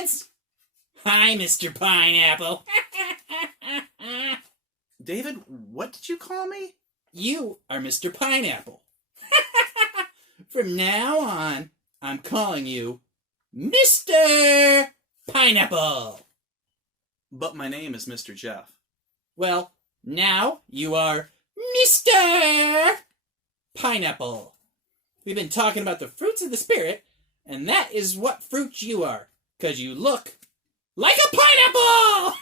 kids! Hi, Mr. Pineapple. David, what did you call me? You are Mr. Pineapple. From now on, I'm calling you Mr. Pineapple. But my name is Mr. Jeff. Well, now you are Mr. Pineapple. We've been talking about the fruits of the Spirit, and that is what fruit you are, because you look like a pineapple!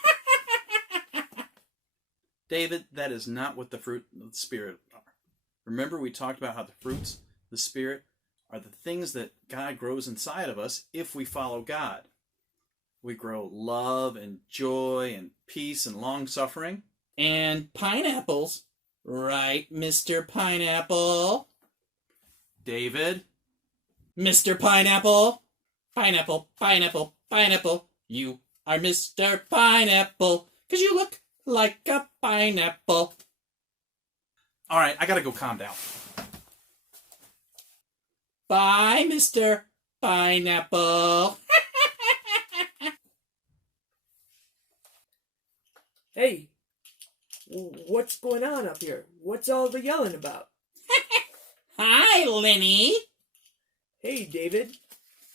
David, that is not what the fruit of the Spirit are. Remember, we talked about how the fruits of the Spirit are the things that God grows inside of us if we follow God. We grow love and joy and peace and long-suffering. And pineapples, right, Mr. Pineapple? David? Mr. Pineapple? Pineapple, pineapple, pineapple. You are Mr. Pineapple, 'cause you look like a pineapple. All right, I gotta go calm down. Bye, Mr. Pineapple. Hey, what's going on up here? What's all the yelling about? Hi, Lenny. Hey, David.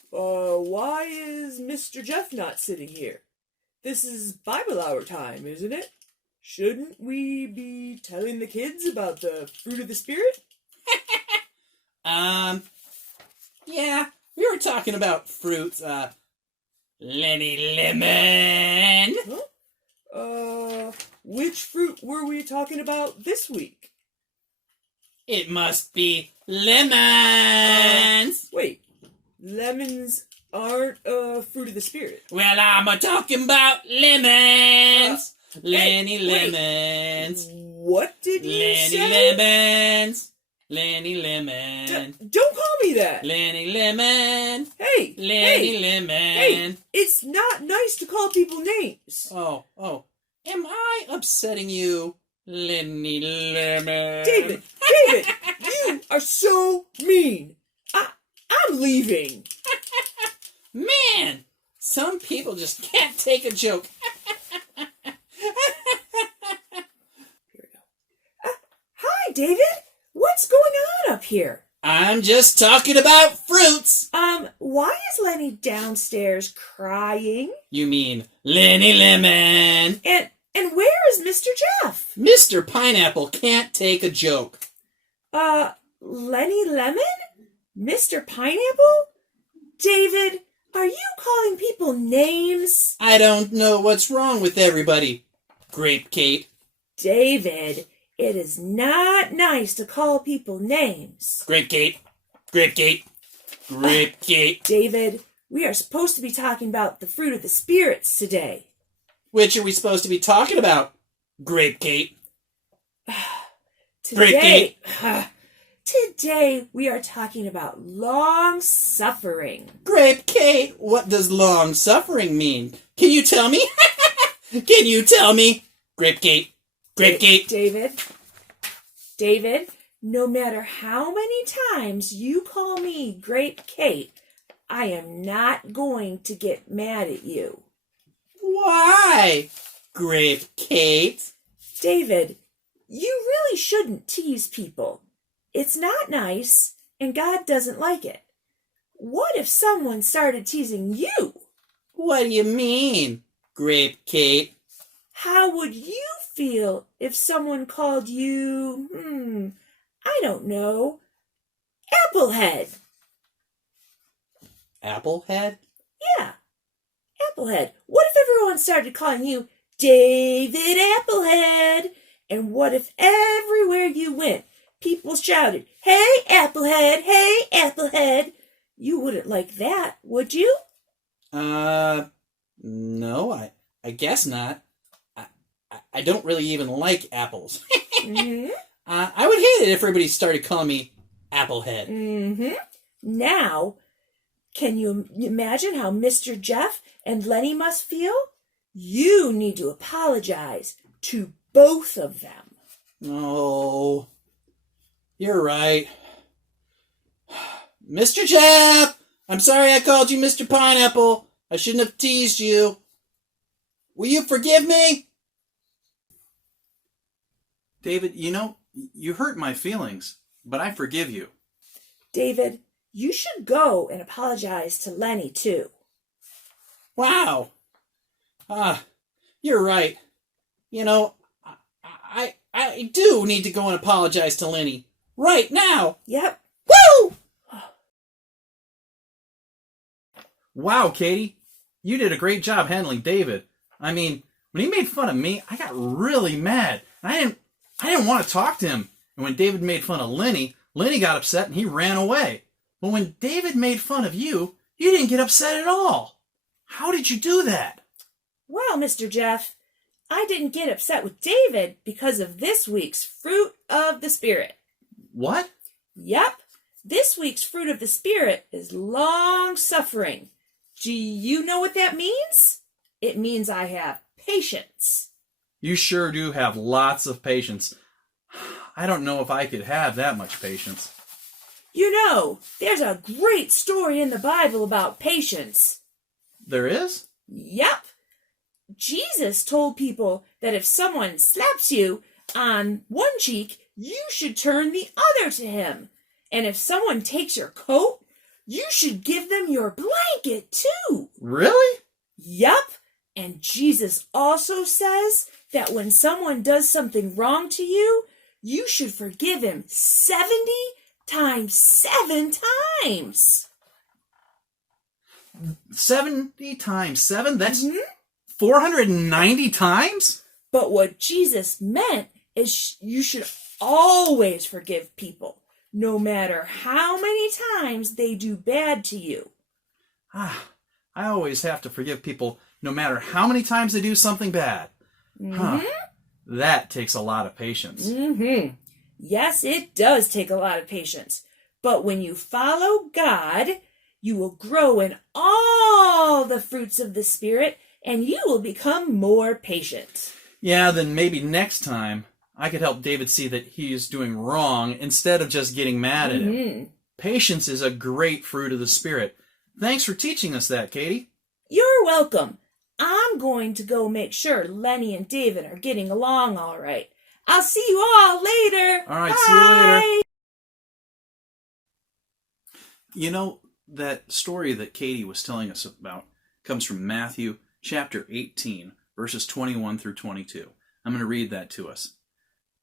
Why is Mr. Jeff not sitting here? This is Bible hour time, isn't it? Shouldn't we be telling the kids about the fruit of the Spirit? Yeah, we were talking about fruits, Lenny Lemon. Huh? Which fruit were we talking about this week? It must be lemons. Wait, lemons aren't a fruit of the Spirit. Well, I'm a-talking about lemons. Lenny wait. Lemons. What did you Lenny say? Lemons. Lenny Lemon. Don't call me that. Lenny Lemon. Hey, Lenny hey, Lemon. hey, it's not nice to call people names. Oh. Am I upsetting you, Lenny Lemon? David, you are so mean. I'm leaving. Man, some people just can't take a joke. Here we go. Hi, David. What's going on up here? I'm just talking about fruits. Why is Lenny downstairs crying? You mean Lenny Lemon? And where is Mr. Jeff? Mr. Pineapple can't take a joke. Lenny Lemon? Mr. Pineapple? David, are you calling people names? I don't know what's wrong with everybody. Grape Kate. David, it is not nice to call people names. Grape Kate. Grape Kate. Grape Kate. David, we are supposed to be talking about the fruit of the spirits today. Which are we supposed to be talking about? Grape Kate. Today, today we are talking about long-suffering. Grape Kate, what does long-suffering mean? Can you tell me? Can you tell me? Grape Kate. Grape Kate. David, no matter how many times you call me Grape Kate, I am not going to get mad at you. Why, Grape Kate? David, you really shouldn't tease people. It's not nice, and God doesn't like it. What if someone started teasing you? What do you mean, Grape Kate? How would you feel if someone called you, I don't know, Applehead? Applehead? Yeah, Applehead. What if everyone started calling you David Applehead? And what if everywhere you went, people shouted, "Hey, Applehead! Hey, Applehead!" You wouldn't like that, would you? No, I guess not. I don't really even like apples. Mm-hmm. I would hate it if everybody started calling me Applehead. Mm-hmm. Now, can you imagine how Mr. Jeff and Lenny must feel? You need to apologize to both of them. No, you're right. Mr. Jeff, I'm sorry I called you Mr. Pineapple. I shouldn't have teased you. Will you forgive me? David, you hurt my feelings, but I forgive you. David, you should go and apologize to Lenny, too. Wow. You're right. I do need to go and apologize to Lenny. Right now. Yep. Woo! Wow, Katie, you did a great job handling David. I mean, when he made fun of me, I got really mad. I didn't want to talk to him. And when David made fun of Lenny got upset and he ran away. But when David made fun of you, you didn't get upset at all. How did you do that? Well, Mr. Jeff, I didn't get upset with David because of this week's fruit of the Spirit. What? Yep. This week's fruit of the Spirit is long-suffering. Do you know what that means? It means I have patience. You sure do have lots of patience. I don't know if I could have that much patience. You know, there's a great story in the Bible about patience. There is? Yep. Jesus told people that if someone slaps you on one cheek, you should turn the other to him. And if someone takes your coat, you should give them your blanket too. Really? Yup. And Jesus also says that when someone does something wrong to you, you should forgive him 70 times 7 times. 70 times 7? That's 490 times? But what Jesus meant is you should always forgive people, no matter how many times they do bad to you. I always have to forgive people no matter how many times they do something bad. That takes a lot of patience. Yes, it does take a lot of patience. But when you follow God, you will grow in all the fruits of the Spirit, and you will become more patient. Yeah, then maybe next time I could help David see that he is doing wrong instead of just getting mad at him. Patience is a great fruit of the Spirit. Thanks for teaching us that, Katie. You're welcome. I'm going to go make sure Lenny and David are getting along all right. I'll see you all later. All right, Bye. see you later. You know, that story that Katie was telling us about comes from Matthew chapter 18, verses 21 through 22. I'm going to read that to us.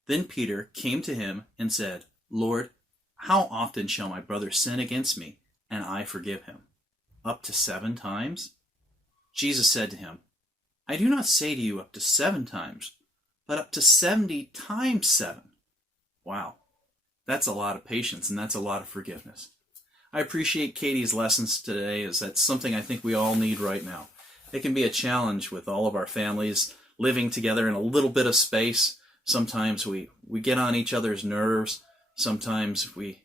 Then Peter came to him and said, Lord, how often shall my brother sin against me, and I forgive him? Up to 7 times? Jesus said to him, I do not say to you up to 7 times, but up to 70 times 7. Wow, that's a lot of patience, and that's a lot of forgiveness. I appreciate Katie's lessons today, as that's something I think we all need right now. It can be a challenge with all of our families living together in a little bit of space. Sometimes we get on each other's nerves. Sometimes we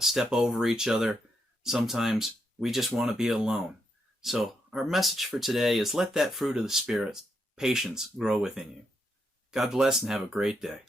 step over each other. Sometimes we just want to be alone. So our message for today is let that fruit of the Spirit, patience, grow within you. God bless and have a great day.